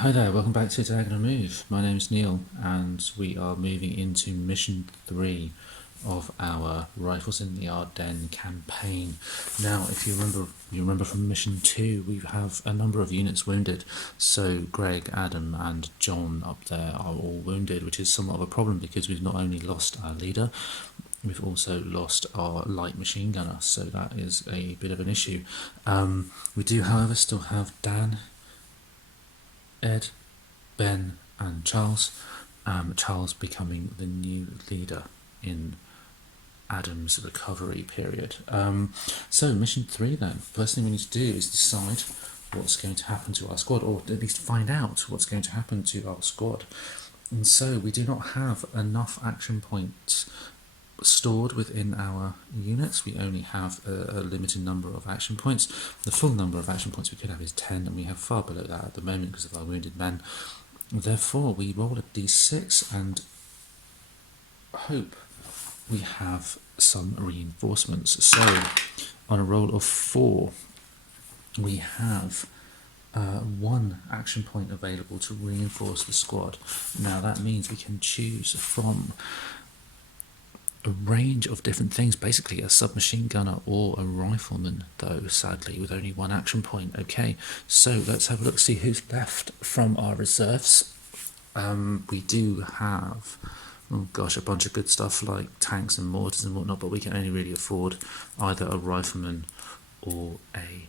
Hi there, welcome back to Diagonal Move. My name's Neil, and we are moving into mission 3 of our Rifles in the Ardennes campaign. Now, if you remember from mission 2, we have a number of units wounded. So Greg, Adam, and John up there are all wounded, which is somewhat of a problem because we've not only lost our leader, we've also lost our light machine gunner. So that is a bit of an issue. We do, however, still have Dan, Ed, Ben, and Charles. Charles becoming the new leader in Adam's recovery period. So mission 3 then. First thing we need to do is decide what's going to happen to our squad, or at least find out what's going to happen to our squad. And so we do not have enough action points stored within our units. We only have a limited number of action points. The full number of action points we could have is 10, and we have far below that at the moment because of our wounded men. Therefore, we roll a d6 and hope we have some reinforcements. So, on a roll of 4, we have 1 action point available to reinforce the squad. Now, that means we can choose from a range of different things, basically a submachine gunner or a rifleman, though sadly with only 1 action point. Okay, so let's have a look, see who's left from our reserves. We do have, oh gosh, a bunch of good stuff like tanks and mortars and whatnot, but we can only really afford either a rifleman or a,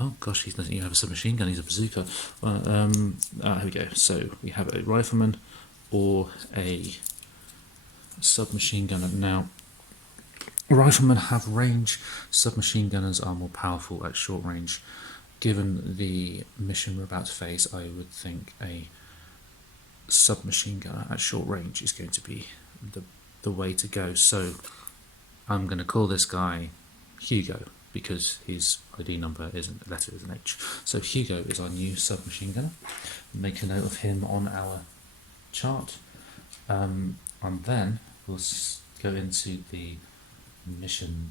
oh gosh, he doesn't even have a submachine gun, he's a bazooka. Here we go, so we have a rifleman or a submachine gunner. Now, riflemen have range, submachine gunners are more powerful at short range. Given the mission we're about to face, I would think a submachine gunner at short range is going to be the way to go. So I'm going to call this guy Hugo because his ID number isn't a letter, is an H. So Hugo is our new submachine gunner. Make a note of him on our chart. And then we'll go into the mission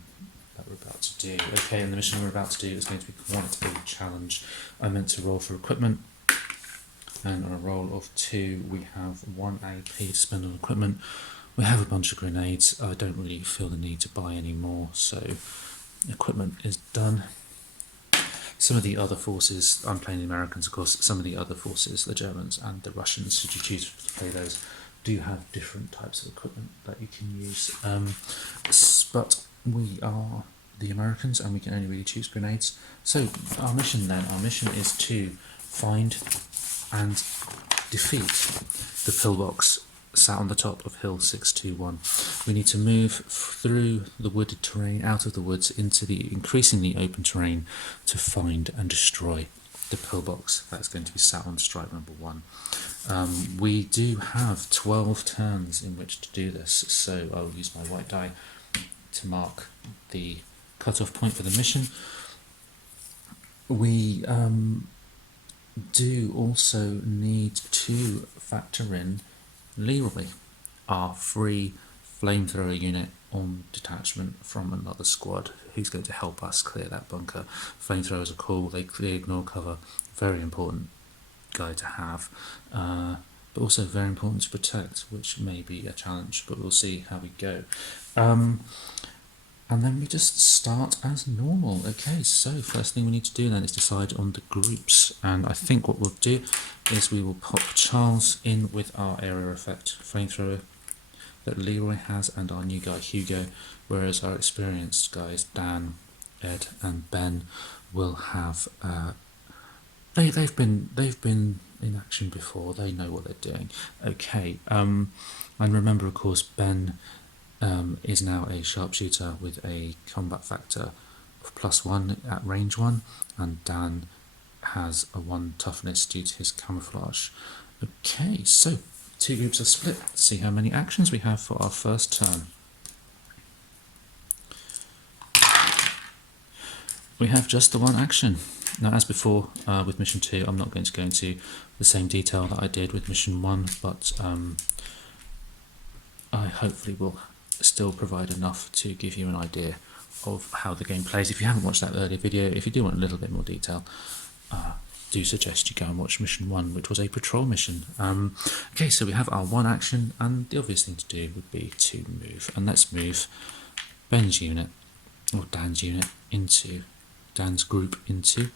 that we're about to do. Okay, and the mission we're about to do is going to be quite a challenge. I meant to roll for equipment, and on a roll of 2 we have 1 AP to spend on equipment. We have a bunch of grenades. I don't really feel the need to buy any more, so equipment is done. Some of the other forces, I'm playing the Americans of course, some of the other forces, the Germans and the Russians, should you choose to play those, do have different types of equipment that you can use. But we are the Americans and we can only really choose grenades. So our mission is to find and defeat the pillbox sat on the top of Hill 621. We need to move through the wooded terrain, out of the woods, into the increasingly open terrain to find and destroy the pillbox that's going to be sat on strike number 1. We do have 12 turns in which to do this, so I'll use my white die to mark the cut-off point for the mission. We do also need to factor in Leroy, our free flamethrower unit on detachment from another squad, who's going to help us clear that bunker. Flamethrowers are cool, they ignore cover, very important guy to have, but also very important to protect, which may be a challenge, but we'll see how we go. And then we just start as normal. Okay, so first thing we need to do then is decide on the groups, and I think what we'll do is we will pop Charles in with our area effect flamethrower that Leroy has and our new guy Hugo, whereas our experienced guys Dan, Ed and Ben will have they've been in action before, they know what they're doing. Okay, and remember of course Ben is now a sharpshooter with a combat factor of +1 at range 1, and Dan has a 1 toughness due to his camouflage. Okay, so 2 groups are split. Let's see how many actions we have for our first turn. We have just the 1 action. Now, as before with mission 2, I'm not going to go into the same detail that I did with mission 1, but I hopefully will still provide enough to give you an idea of how the game plays. If you haven't watched that earlier video, if you do want a little bit more detail, do suggest you go and watch mission 1, which was a patrol mission. Okay, so we have our 1 action, and the obvious thing to do would be to move. And let's move Ben's unit, or Dan's unit, into Dan's group into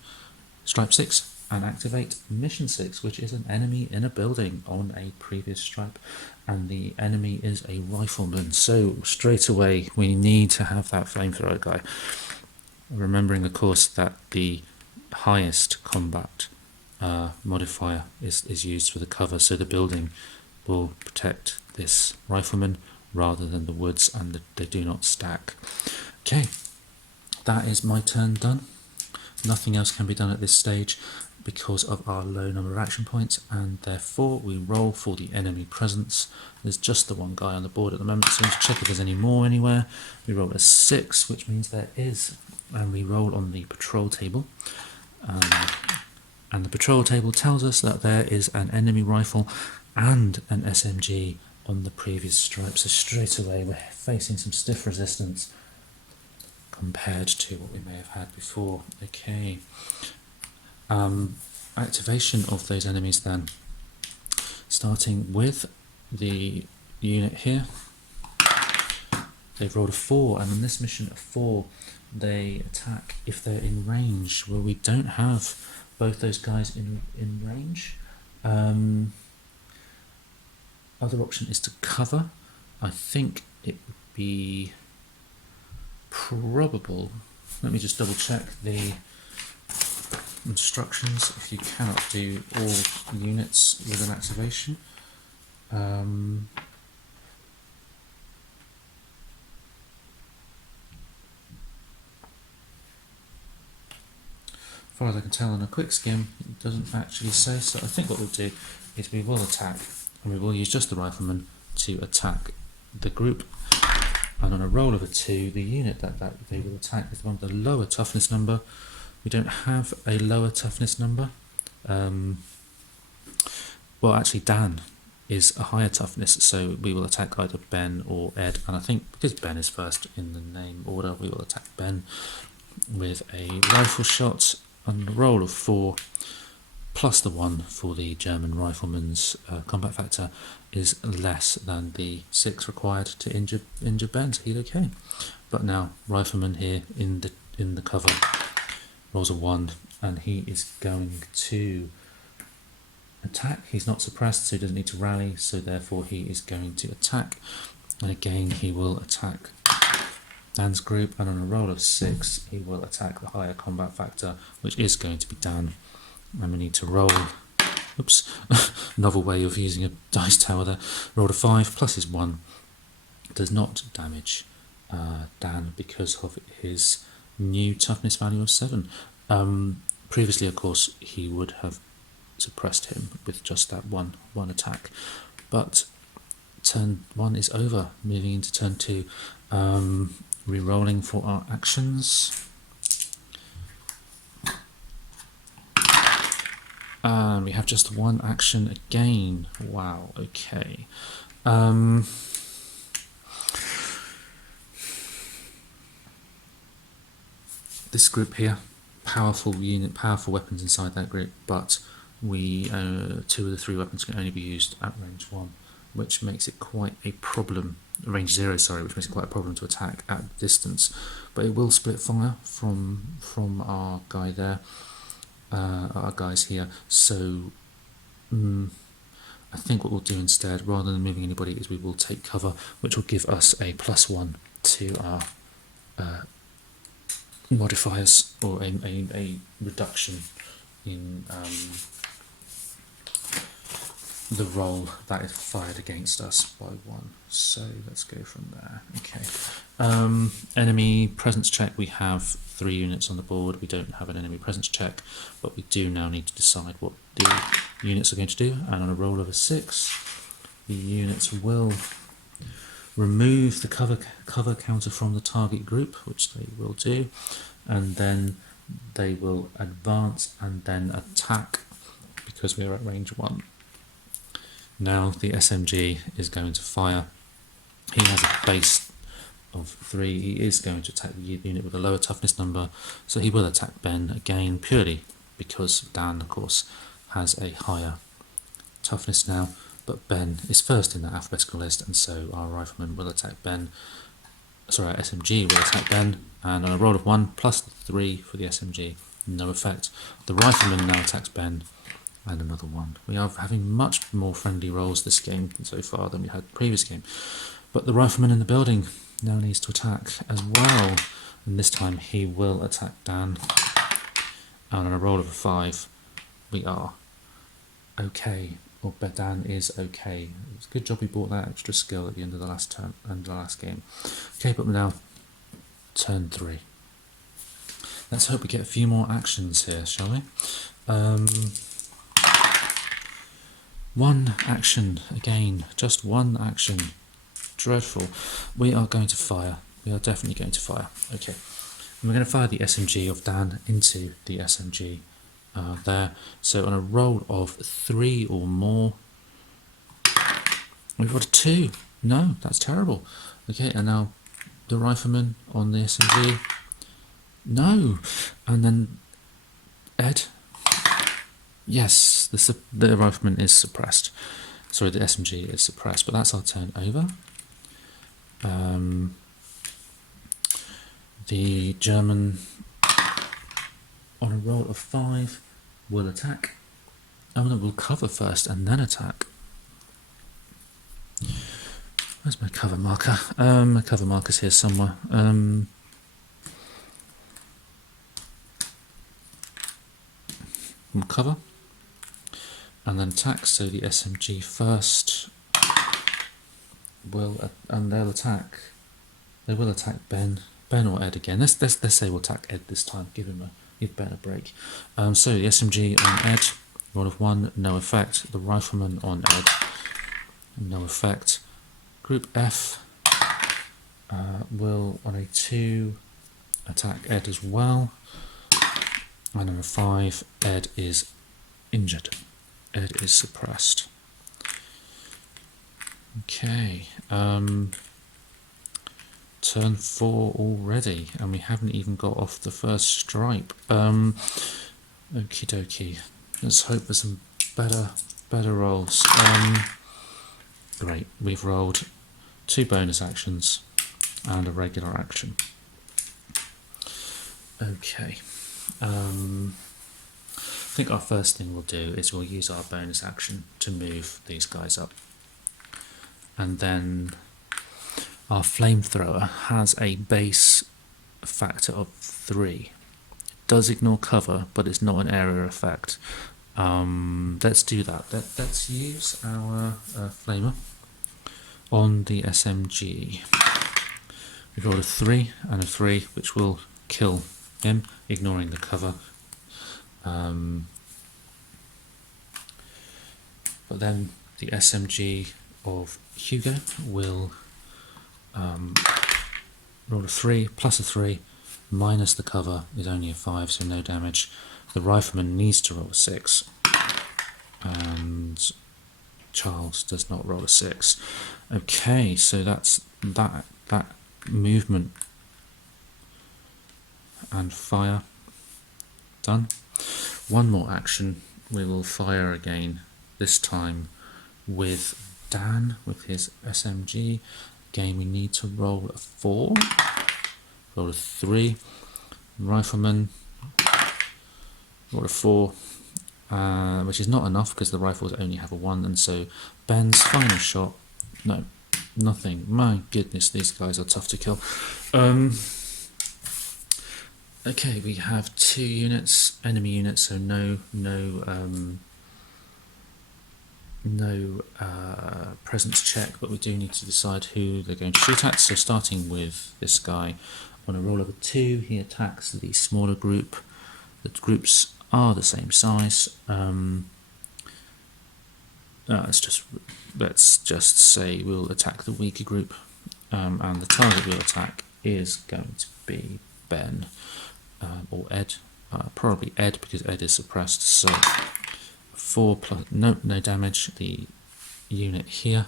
stripe 6 and activate mission 6, which is an enemy in a building on a previous stripe, and the enemy is a rifleman. So straight away we need to have that flamethrower guy, remembering of course that the highest combat modifier is used for the cover, so the building will protect this rifleman rather than the woods, and they do not stack. Okay, that is my turn done. Nothing else can be done at this stage because of our low number of action points, and therefore we roll for the enemy presence. There's just the 1 guy on the board at the moment, so let's check if there's any more anywhere. We roll a 6, which means there is, and we roll on the patrol table. And the patrol table tells us that there is an enemy rifle and an SMG on the previous stripe, so straight away we're facing some stiff resistance compared to what we may have had before. Okay, activation of those enemies then, starting with the unit here. They've rolled a 4, and in this mission a 4 they attack if they're in range. Well, we don't have both those guys in range. Other option is to cover. I think it would be probable, let me just double check the instructions, if you cannot do all units with an activation. As far as I can tell on a quick skim, it doesn't actually say, so I think what we'll do is we will attack, and we will use just the rifleman to attack the group, and on a roll of a 2, the unit that they will attack is the one with the lower toughness number. We don't have a lower toughness number. Well, actually Dan is a higher toughness, so we will attack either Ben or Ed, and I think because Ben is first in the name order, we will attack Ben with a rifle shot on a roll of 4, plus the 1 for the German rifleman's combat factor is less than the 6 required to injure Ben, so he's okay. But now rifleman here in the cover rolls a 1, and he is going to attack. He's not suppressed, so he doesn't need to rally, so therefore he is going to attack, and again he will attack Dan's group, and on a roll of 6 he will attack the higher combat factor, which is going to be Dan, and we need to roll, oops, novel way of using a dice tower there, roll a 5 plus his 1, does not damage Dan because of his new toughness value of 7. Previously of course he would have suppressed him with just that one attack, but turn 1 is over, moving into turn 2. Re-rolling for our actions. We have just 1 action again. Wow, okay. This group here, powerful unit, powerful weapons inside that group, but we 2 of the 3 weapons can only be used at range 1, which makes it quite a problem. Range 0, sorry, which makes it quite a problem to attack at distance. But it will split fire from our guy there, our guys here. So I think what we'll do instead, rather than moving anybody, is we will take cover, which will give us a +1 to our modifiers, or a reduction in the roll that is fired against us by 1. So let's go from there. Okay. Enemy presence check. We have 3 units on the board. We don't have an enemy presence check, but we do now need to decide what the units are going to do. And on a roll of a 6, the units will remove the cover counter from the target group, which they will do, and then they will advance and then attack because we are at range 1. Now the SMG is going to fire. He has a base of 3. He is going to attack the unit with a lower toughness number, so he will attack Ben again purely because Dan, of course, has a higher toughness now, but Ben is first in the alphabetical list, and so our rifleman will attack Ben. Sorry, our SMG will attack Ben, and on a roll of 1 plus 3 for the SMG, no effect. The rifleman now attacks Ben, and another 1. We are having much more friendly rolls this game so far than we had the previous game. But the rifleman in the building now needs to attack as well, and this time he will attack Dan. And on a roll of a 5, we are okay, or Dan is okay. It's a good job he bought that extra skill at the end of the last turn and the last game. Okay, but now turn 3. Let's hope we get a few more actions here, shall we? One action again, just one action. Dreadful. We are going to fire. We are definitely going to fire. Okay. And we're going to fire the SMG of Dan into the SMG there. So on a roll of 3 or more, we've got a 2. No, that's terrible. Okay, and now the rifleman on the SMG. No. And then Ed. Yes, the rifleman is suppressed. Sorry, the SMG is suppressed, but that's our turn over. The German, on a roll of 5, will attack. Oh no, we'll cover first and then attack. Where's my cover marker? My cover marker's here somewhere. We'll cover and then attack. So the SMG first will, and they'll attack. They will attack Ben or Ed again. Let's say we'll attack Ed this time. Give Ben a break. So the SMG on Ed, roll of 1, no effect. The rifleman on Ed, no effect. Group F will on a 2 attack Ed as well. And on a 5, Ed is injured. Ed is suppressed. Okay. Turn 4 already, and we haven't even got off the first stripe. Okie dokie. Let's hope for some better rolls. Great. We've rolled 2 bonus actions and a regular action. Okay. I think our first thing we'll do is we'll use our bonus action to move these guys up. And then our flamethrower has a base factor of 3. It does ignore cover, but it's not an area effect. Let's do that. Let's use our flamer on the SMG. We've rolled a 3 and a 3, which will kill him, ignoring the cover. But then the SMG of Hugo will roll a 3 plus a 3 minus the cover is only a 5, so no damage. The rifleman needs to roll a 6, and Charles does not roll a 6. Okay, so that's that movement and fire done. One more action, we will fire again, this time with Dan with his SMG. Again, we need to roll a 4, roll a 3, rifleman, roll a 4, which is not enough because the rifles only have a 1, and so Ben's final shot, no, nothing. My goodness, these guys are tough to kill. Okay, we have 2 units, enemy units, so no presence check, but we do need to decide who they're going to shoot at. So starting with this guy, on a roll of a 2, he attacks the smaller group. The groups are the same size. Let's just say we'll attack the weaker group, and the target we'll attack is going to be Ben or Ed, probably Ed because Ed is suppressed. So 4 plus no damage. The unit here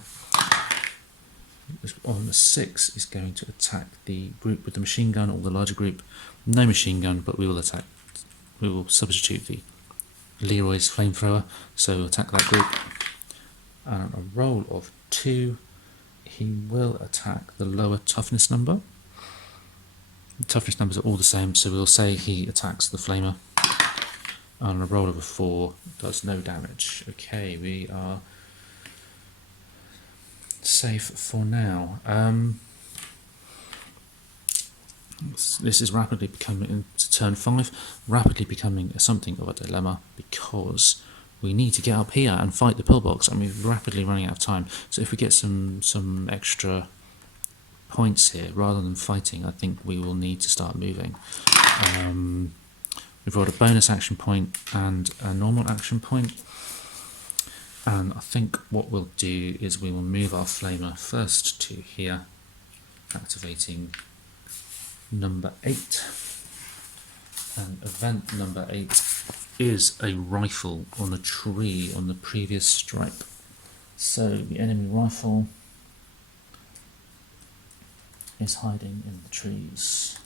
on the 6 is going to attack the group with the machine gun, or the larger group. No machine gun, but we will attack. We will substitute the Leroy's flamethrower, so we'll attack that group. And on a roll of 2, he will attack the lower toughness number. The toughness numbers are all the same, so we'll say he attacks the flamer. On a roll of a 4, does no damage. Okay, we are safe for now. This is rapidly becoming, into turn 5, rapidly becoming something of a dilemma, because we need to get up here and fight the pillbox, and we're rapidly running out of time. So if we get some extra points here, rather than fighting, I think we will need to start moving. We've rolled a bonus action point and a normal action point, and I think what we'll do is we will move our flamer first to here, activating number 8, and event number 8 is a rifle on a tree on the previous stripe. So the enemy rifle is hiding in the trees.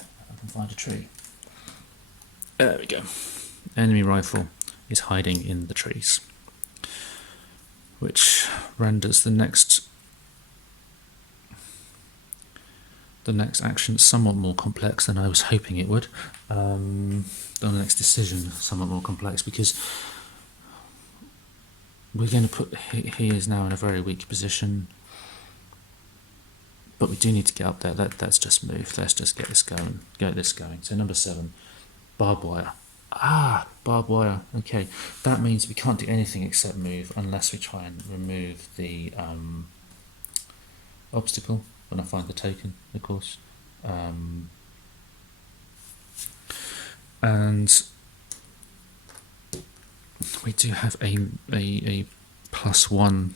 I can find a tree. There we go. Enemy rifle is hiding in the trees, which renders the next action somewhat more complex than I was hoping it would. The next decision somewhat more complex, because we're going to put, he is now in a very weak position, but we do need to get up there. Let's just move. Let's just get this going. So number 7, barbed wire. Barbed wire. Okay, that means we can't do anything except move unless we try and remove the obstacle when I find the token, of course. And we do have a +1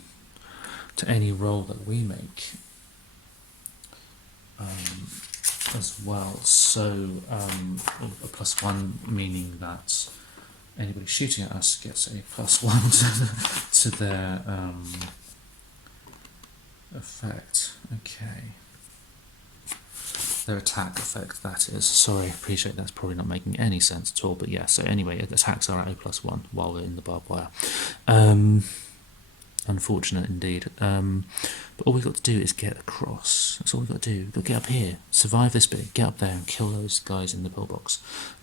to any roll that we make as well. So a +1 meaning that anybody shooting at us gets a +1 to their effect. Okay. Their attack effect, that is. Sorry, appreciate that's probably not making any sense at all, but yeah, so anyway, the attacks are at a+1 while we're in the barbed wire. Unfortunate indeed. But all we've got to do is get across. That's all we've got to do. We've got to get up here, survive this bit, get up there and kill those guys in the pillbox.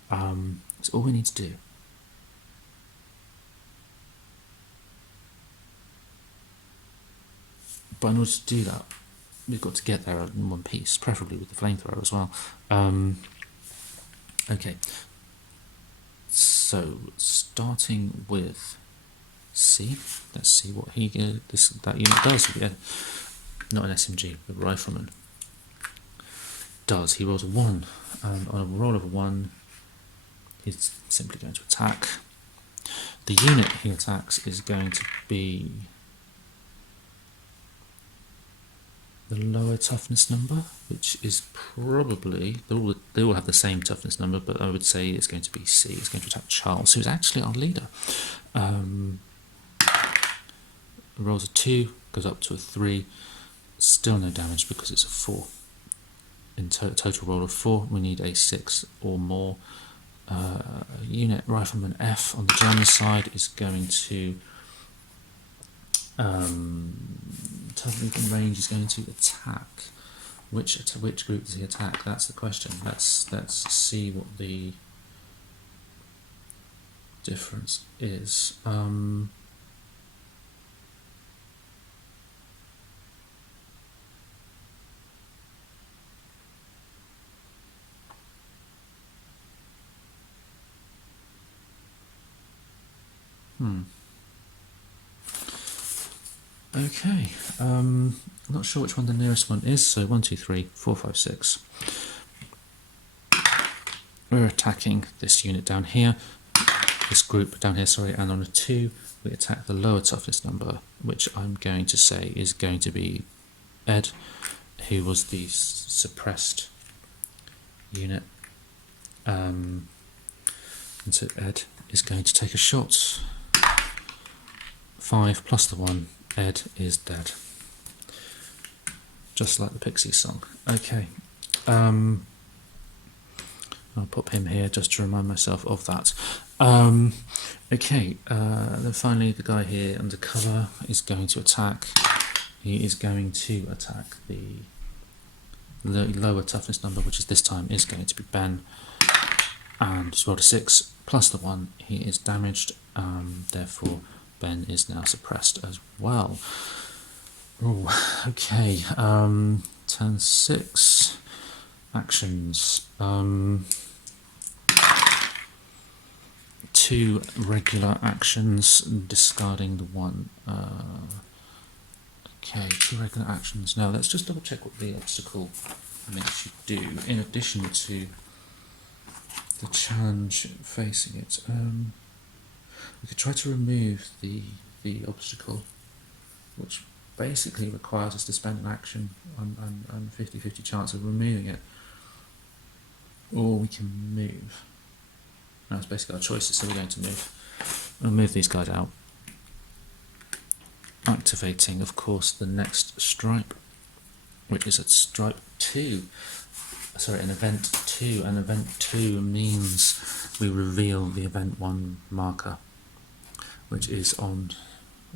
That's all we need to do. But in order to do that, we've got to get there in one piece, preferably with the flamethrower as well. Okay, so starting with C, let's see what that unit does. Yeah, not an SMG, but rifleman. He rolls a 1. On a roll of a 1, he's simply going to attack. The unit he attacks is going to be the lower toughness number, which is probably, they all have the same toughness number, but I would say it's going to be C. It's going to attack Charles, who's actually our leader. Rolls a 2, goes up to a 3, still no damage because it's a 4. In total roll of 4, we need a 6 or more. Unit Rifleman F on the German side is going to within range, is going to attack. Which group does he attack? That's the question. Let's see what the difference is. Okay, I'm not sure which one the nearest one is, so 1, 2, 3, 4, 5, 6. We're attacking this unit down here, this group down here, sorry, and on a 2 we attack the lower toughness number, which I'm going to say is going to be Ed, who was the suppressed unit. And so Ed is going to take a shot. 5 plus the 1. Ed is dead. Just like the Pixies song. Okay. I'll pop him here just to remind myself of that. Okay, then finally the guy here undercover is going to attack. He is going to attack the lower toughness number, which is this time is going to be Ben. And he's rolled a 6 plus the 1. He is damaged, therefore Ben is now suppressed as well. Ooh, okay, turn 6. Actions. 2 regular actions, discarding the 1. Okay, 2 regular actions. Now let's just double check what the obstacle makes you do, in addition to the challenge facing it. We could try to remove the obstacle, which basically requires us to spend an action on 50-50 chance of removing it. Or we can move. No, it's basically our choices, so we're going to move. We'll move these guys out. Activating, of course, the next stripe, which is at stripe 2. Sorry, an event 2. And event 2 means we reveal the event 1 marker, which is on,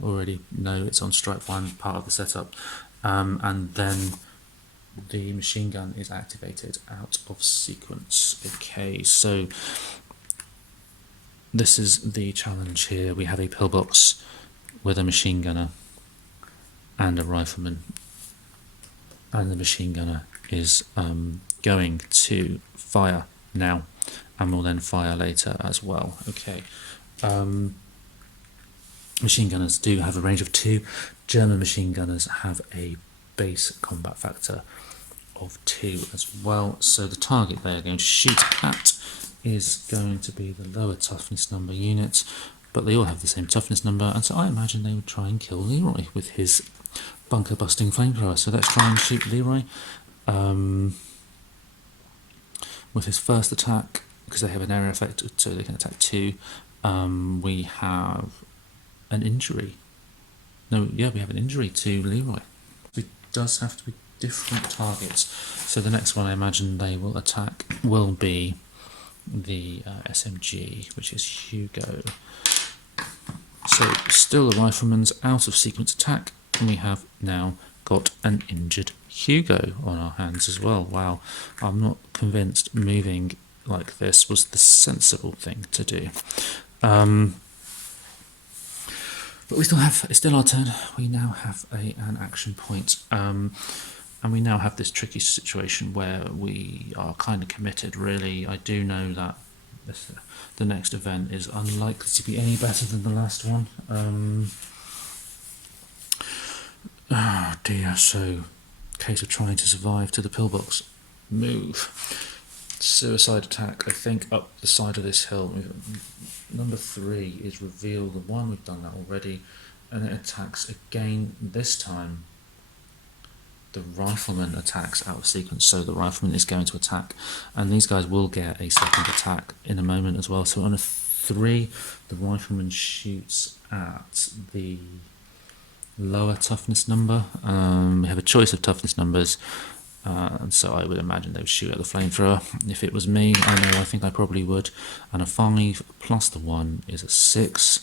already know it's on stripe 1, part of the setup. And then the machine gun is activated out of sequence. Okay, so this is the challenge here. We have a pillbox with a machine gunner and a rifleman, and the machine gunner is going to fire now, and will then fire later as well. Okay, machine gunners do have a range of 2. German machine gunners have a base combat factor of 2 as well, so the target they are going to shoot at is going to be the lower toughness number unit, but they all have the same toughness number, and so I imagine they would try and kill Leroy with his bunker busting flamethrower. So let's try and shoot Leroy with his first attack, because they have an area effect, so they can attack 2. We have an injury. No, yeah, we have an injury to Leroy. It does have to be different targets. So the next one I imagine they will attack will be the SMG, which is Hugo. So still the rifleman's out of sequence attack, and we have now got an injured Hugo on our hands as well. Wow, I'm not convinced moving like this was the sensible thing to do. But we still have, it's still our turn. We now have an action point. And we now have this tricky situation where we are kind of committed, really. I do know that the next event is unlikely to be any better than the last one. Oh dear, so case of trying to survive to the pillbox. Move. Suicide attack, I think, up the side of this hill. Number 3 is reveal the 1, we've done that already, and it attacks again. This time the rifleman attacks out of sequence, so the rifleman is going to attack, and these guys will get a second attack in a moment as well. So on a 3, the rifleman shoots at the lower toughness number. We have a choice of toughness numbers, and so I would imagine they would shoot at the flamethrower. If it was me, I think I probably would. And a 5 plus the 1 is a 6.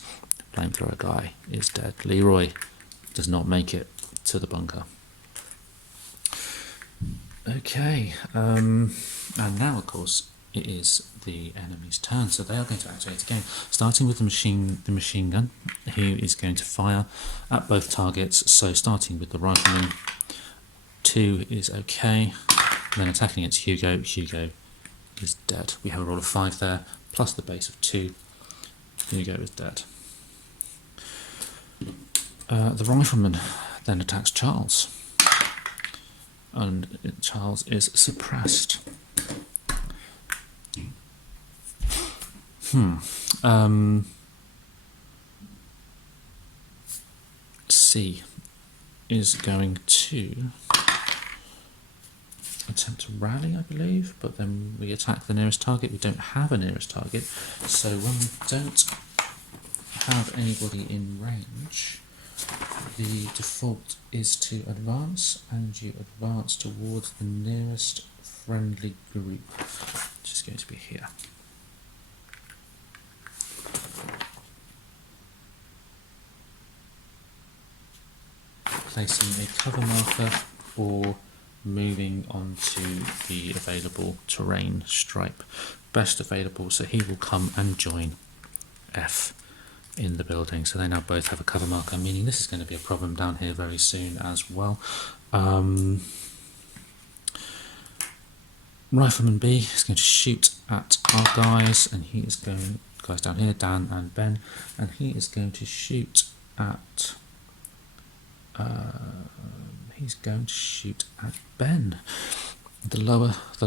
Flamethrower guy is dead. Leroy does not make it to the bunker. Okay, and now of course it is the enemy's turn, so they are going to activate again, starting with the machine gun, who is going to fire at both targets. So starting with the rifleman, 2 is okay, then attacking against Hugo. Hugo is dead. We have a roll of 5 there, plus the base of 2. Hugo is dead. The rifleman then attacks Charles, and Charles is suppressed. C is going to attempt to rally, I believe, but then we attack the nearest target. We don't have a nearest target, so when we don't have anybody in range, the default is to advance, and you advance towards the nearest friendly group, which is going to be here. placing a cover marker or moving onto the available terrain stripe. Best available, so he will come and join F in the building. So they now both have a cover marker, meaning this is going to be a problem down here very soon as well. Rifleman B is going to shoot at our guys, and he is going, guys down here, Dan and Ben, and he is going to shoot at Ben. The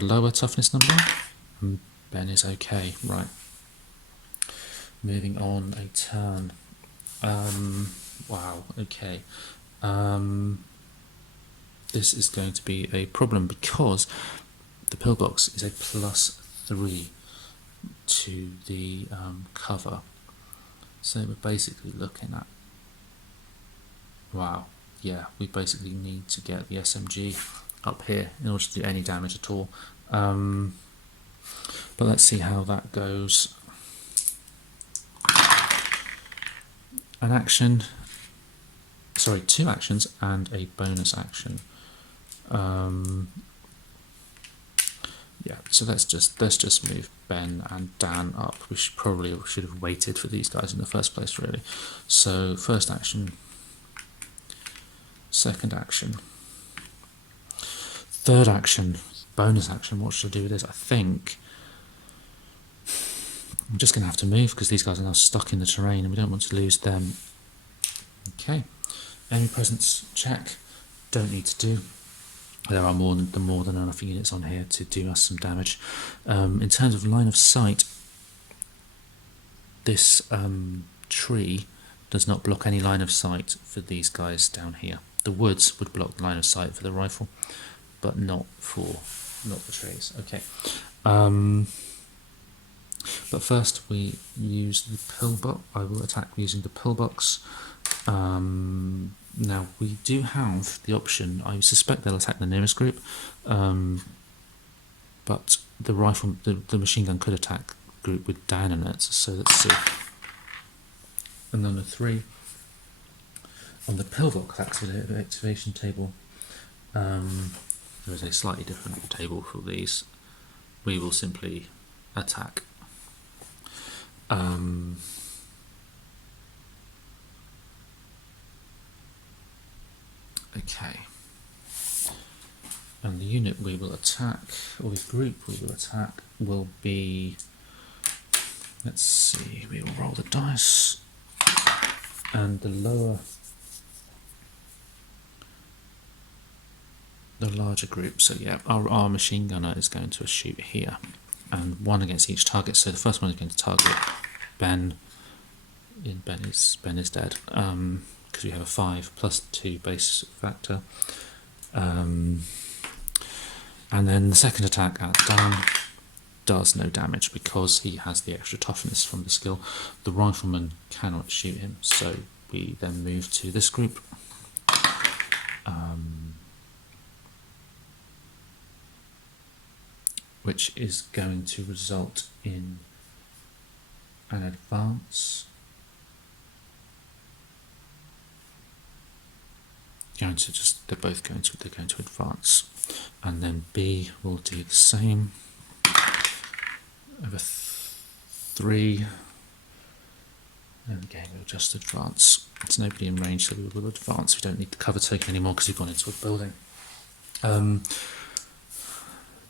lower toughness number. Ben is okay. Right. Moving on a turn. Wow. Okay. This is going to be a problem because the pillbox is a +3 to the cover. So we're basically looking at, wow, yeah, we basically need to get the SMG up here in order to do any damage at all. But let's see how that goes. An action, sorry, 2 actions and a bonus action. Yeah, so let's just move Ben and Dan up. We should have waited for these guys in the first place, really. So first action, second action, third action, bonus action. What should I do with this? I think I'm just going to have to move because these guys are now stuck in the terrain and we don't want to lose them. Okay, enemy presence check. Don't need to do. There are more than enough units on here to do us some damage. In terms of line of sight, this tree does not block any line of sight for these guys down here. The woods would block the line of sight for the rifle, but not the trees. Okay. But first we use the pillbox. I will attack using the pillbox. Now we do have the option. I suspect they'll attack the nearest group, but the rifle, the machine gun could attack group with Dan in it. So let's see. And number 3 on the pillbox activation table. There is a slightly different table for these. We will simply attack. Okay, and the unit we will attack, or the group we will attack, will be, let's see, we will roll the dice, and the larger group, so yeah, our machine gunner is going to shoot here, and 1 against each target, so the first one is going to target Ben. Ben is dead. Because we have a 5 +2 base factor, and then the second attack at Dan does no damage because he has the extra toughness from the skill. The rifleman cannot shoot him, so we then move to this group. Which is going to result in an advance. They're going to advance, and then B will do the same. Over 3, and again we'll just advance. There's nobody in range, so we will advance. We don't need the cover taken anymore because we've gone into a building.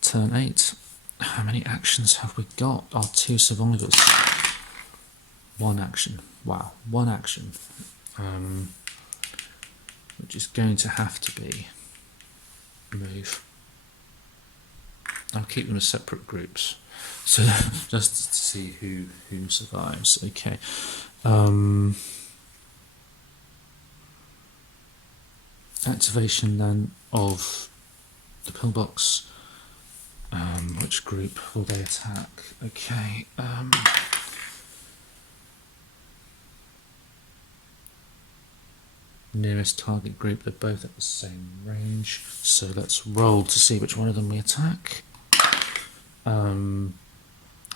Turn 8. How many actions have we got? Our 2 survivors. 1 action. Wow, 1 action. Which is going to have to be move. I'll keep them as separate groups, so just to see who survives. Okay. Activation then of the pillbox. Which group will they attack? Okay. Nearest target group, they're both at the same range, so let's roll to see which one of them we attack. The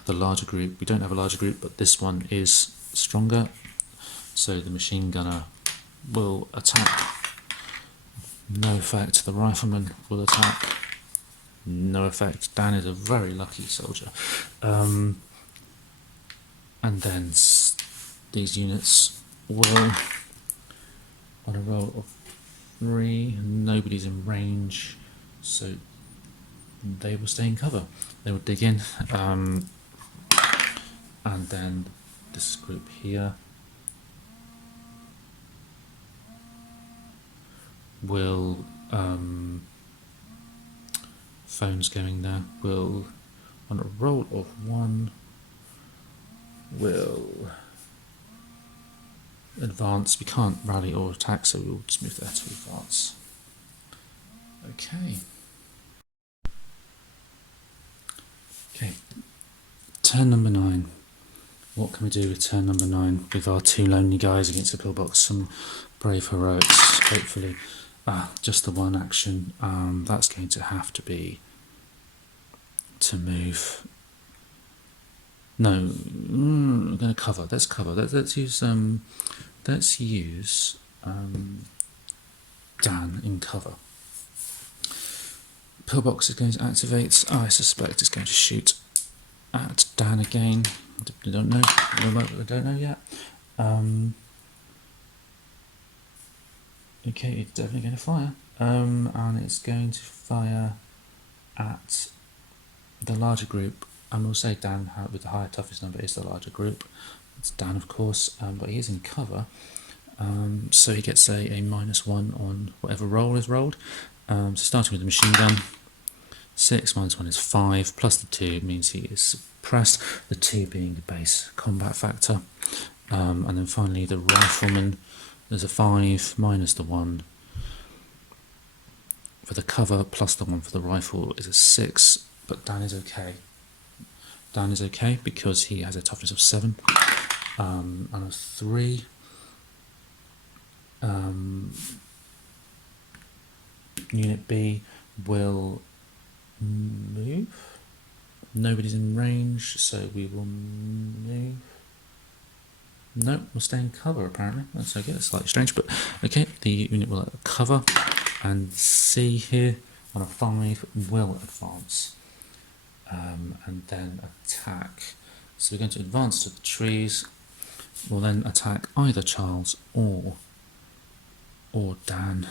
larger group, we don't have a larger group, but this one is stronger, so the machine gunner will attack No effect. The rifleman will attack. No effect. Dan is a very lucky soldier. And then these units will, on a roll of 3, nobody's in range, so they will stay in cover. They will dig in, and then this group here will, phones going there, will, on a roll of 1, will advance. We can't rally or attack, so we'll just move there to advance. Okay. Okay. Turn number 9. What can we do with turn number 9 with our 2 lonely guys against a pillbox? Some brave heroics, hopefully. Just the one action. That's going to have to be to move. No, I'm going to cover. Let's cover. Let's use Dan in cover. Pillbox is going to activate. I suspect it's going to shoot at Dan again. I don't know. I don't know yet. Okay, it's definitely going to fire. And it's going to fire at the larger group. And we'll say Dan with the higher toughness number is the larger group. It's Dan, of course, but he is in cover. So he gets a -1 on whatever roll is rolled. So starting with the machine gun, 6 minus 1 is 5, plus the 2 means he is suppressed, the 2 being the base combat factor. And then finally the rifleman, there's a 5 minus the 1 for the cover, plus the 1 for the rifle is a 6, but Dan is okay. Dan is okay because he has a toughness of 7 and a 3. Unit B will move. Nobody's in range, so we will move. No, we'll stay in cover apparently. That's okay, that's slightly strange, but okay. The unit will cover, and C here on a 5 will advance. And then attack. So we're going to advance to the trees. We'll then attack either Charles or Dan.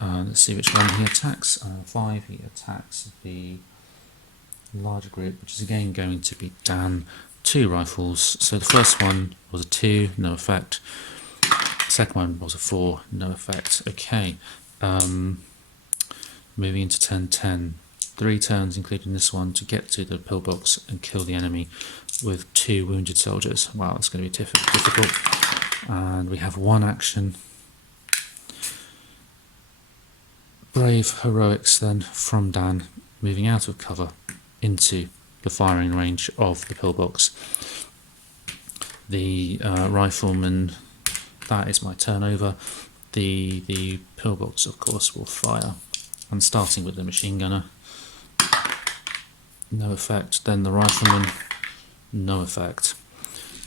Let's see which one he attacks. 5, he attacks the larger group, which is again going to be Dan. 2 rifles. So the first one was a 2, no effect. The second one was a 4, no effect. Okay. Moving into turn 10. 3 turns, including this one, to get to the pillbox and kill the enemy with 2 wounded soldiers. Wow, that's going to be difficult. And we have 1 action. Brave heroics then from Dan, moving out of cover into the firing range of the pillbox. The rifleman, that is my turnover. The pillbox, of course, will fire. And starting with the machine gunner, no effect. Then the rifleman, no effect.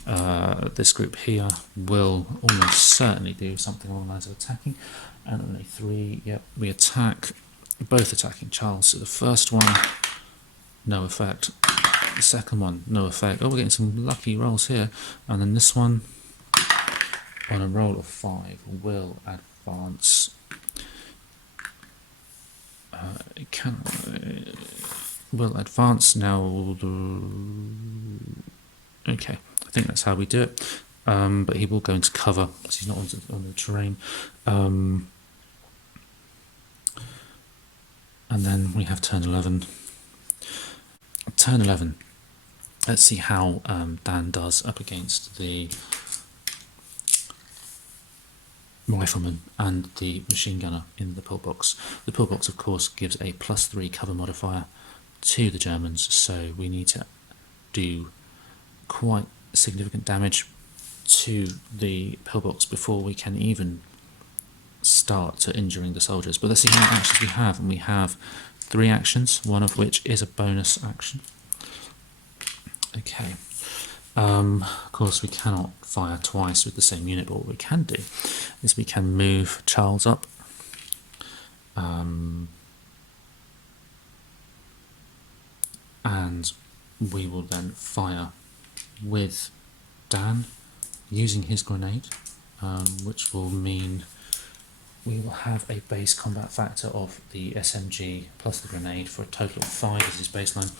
This group here will almost certainly do something along the lines of attacking. And only 3, yep, we attack, both attacking Charles. So the first one, no effect. The second one, no effect. Oh, we're getting some lucky rolls here. And then this one, on a roll of 5, will advance. It can will advance now. Okay, I think that's how we do it. But he will go into cover because he's not on the terrain. And then we have turn 11. Turn 11. Let's see how Dan does up against the rifleman and the machine gunner in the pillbox. The pillbox, of course, gives a +3 cover modifier to the Germans, so we need to do quite significant damage to the pillbox before we can even start to injuring the soldiers. But let's see how many actions we have, and we have 3 actions, one of which is a bonus action. Okay. Of course, we cannot fire twice with the same unit, but what we can do is we can move Charles up and we will then fire with Dan using his grenade, which will mean we will have a base combat factor of the SMG plus the grenade for a total of 5 as his baseline.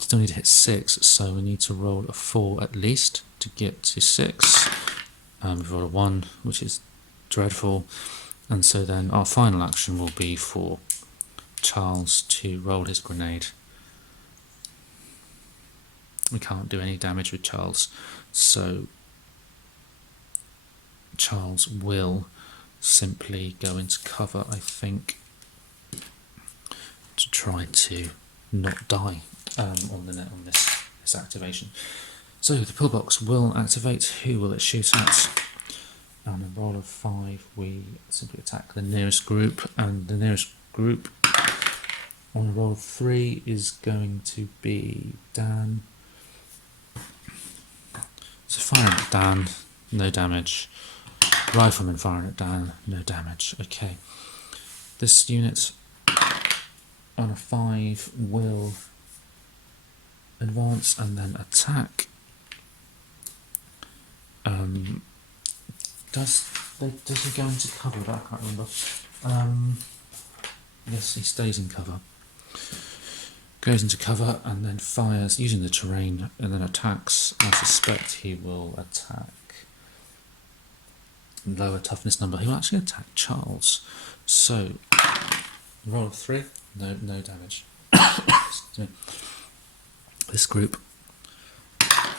Still need to hit 6, so we need to roll a 4 at least to get to 6. We've rolled a 1, which is dreadful, and so then our final action will be for Charles to roll his grenade. We can't do any damage with Charles, so Charles will simply go into cover, I think, to try to not die on this activation. So the pillbox will activate. Who will it shoot at? On a roll of 5, we simply attack the nearest group, and the nearest group on a roll of 3 is going to be Dan. So firing at Dan, no damage. Rifleman firing at Dan, no damage. Okay. This unit on a 5 will advance and then attack. Does he go into cover? I can't remember. Yes, he stays in cover. Goes into cover and then fires using the terrain and then attacks. I suspect he will attack lower toughness number. He will actually attack Charles. So roll of 3, no damage. This group,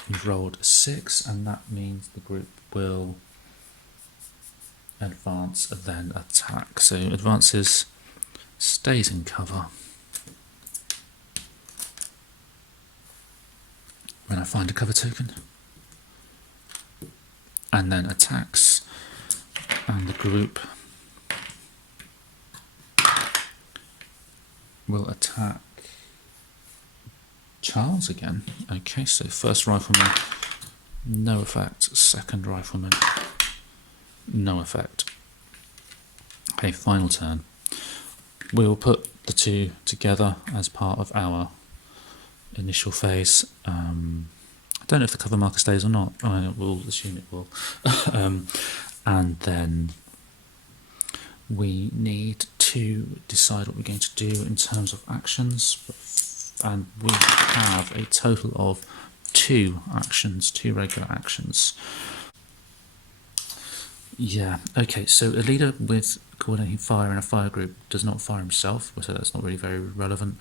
we've rolled a 6, and that means the group will advance then attack. So advances, stays in cover. When I find a cover token, and then attacks, and the group will attack Charles again. Okay, so first rifleman, no effect. Second rifleman, no effect. Okay, final turn. We will put the two together as part of our initial phase. I don't know if the cover marker stays or not. I will assume it will. And then we need to decide what we're going to do in terms of actions, and we have a total of 2 actions, 2 regular actions. Yeah, okay, so a leader with coordinating fire in a fire group does not fire himself, so that's not really very relevant,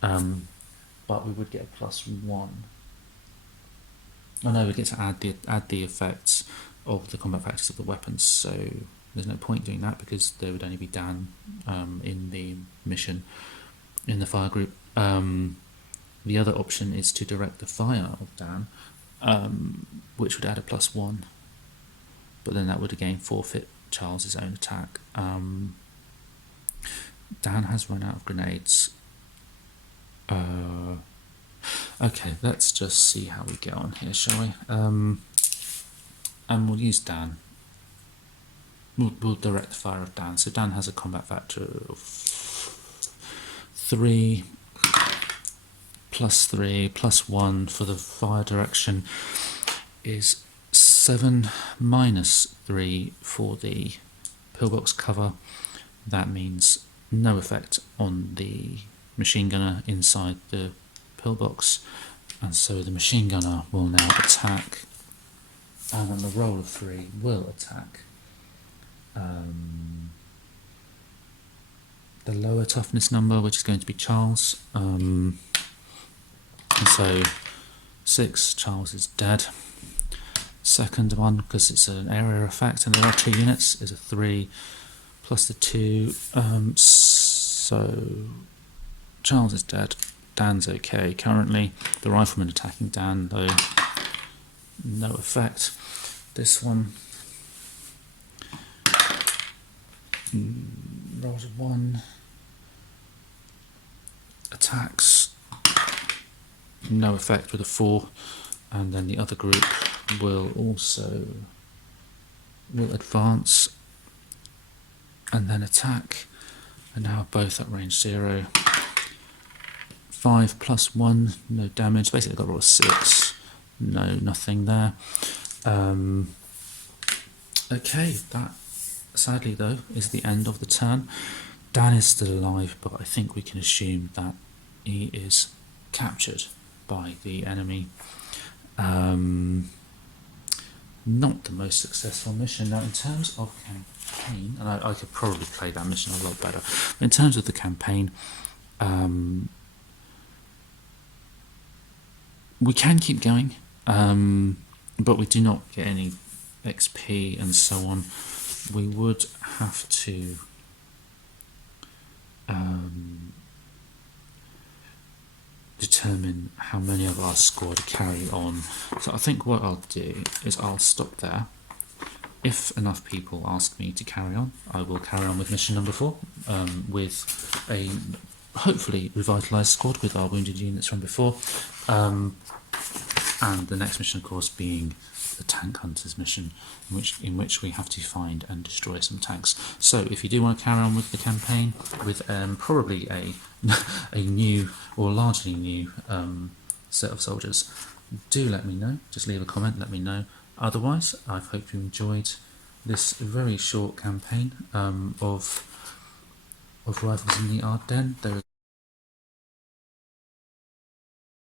but we would get a +1. Oh no, we get to add the effects of the combat factors of the weapons, so there's no point doing that because there would only be Dan in the mission in the fire group. The other option is to direct the fire of Dan, which would add a +1, but then that would again forfeit Charles's own attack. Dan has run out of grenades. Okay, let's just see how we get on here, shall we? And we'll use Dan. We'll direct the fire of Dan. So Dan has a combat factor of 3, +3, +1 for the fire direction is 7 -3 for the pillbox cover. That means no effect on the machine gunner inside the pillbox, and so the machine gunner will now attack, and on the roll of 3 will attack the lower toughness number, which is going to be Charles, and so 6, Charles is dead. Second one, because it's an area effect and there are 2 units, is a 3 plus the 2, so Charles is dead. Dan's okay currently. The rifleman attacking Dan, though, no effect. This one rolls a 1, attacks, no effect with a 4, and then the other group will advance and then attack, and now both at range 0. 5 plus 1, no damage. Basically got roll a 6. No, nothing there. Okay, that sadly though is the end of the turn. Dan is still alive, but I think we can assume that he is captured by the enemy. Not the most successful mission. Now in terms of campaign, and I could probably play that mission a lot better, but in terms of the campaign, we can keep going, but we do not get any XP and so on. We would have to determine how many of our squad carry on. So I think what I'll do is I'll stop there. If enough people ask me to carry on, I will carry on with mission number 4, with a hopefully revitalised squad with our wounded units from before, and the next mission of course being the Tank Hunters mission, in which we have to find and destroy some tanks. So if you do want to carry on with the campaign with probably a new or largely new set of soldiers, do let me know. Just leave a comment, let me know. Otherwise, I hope you enjoyed this very short campaign of Rifles in the Ardennes.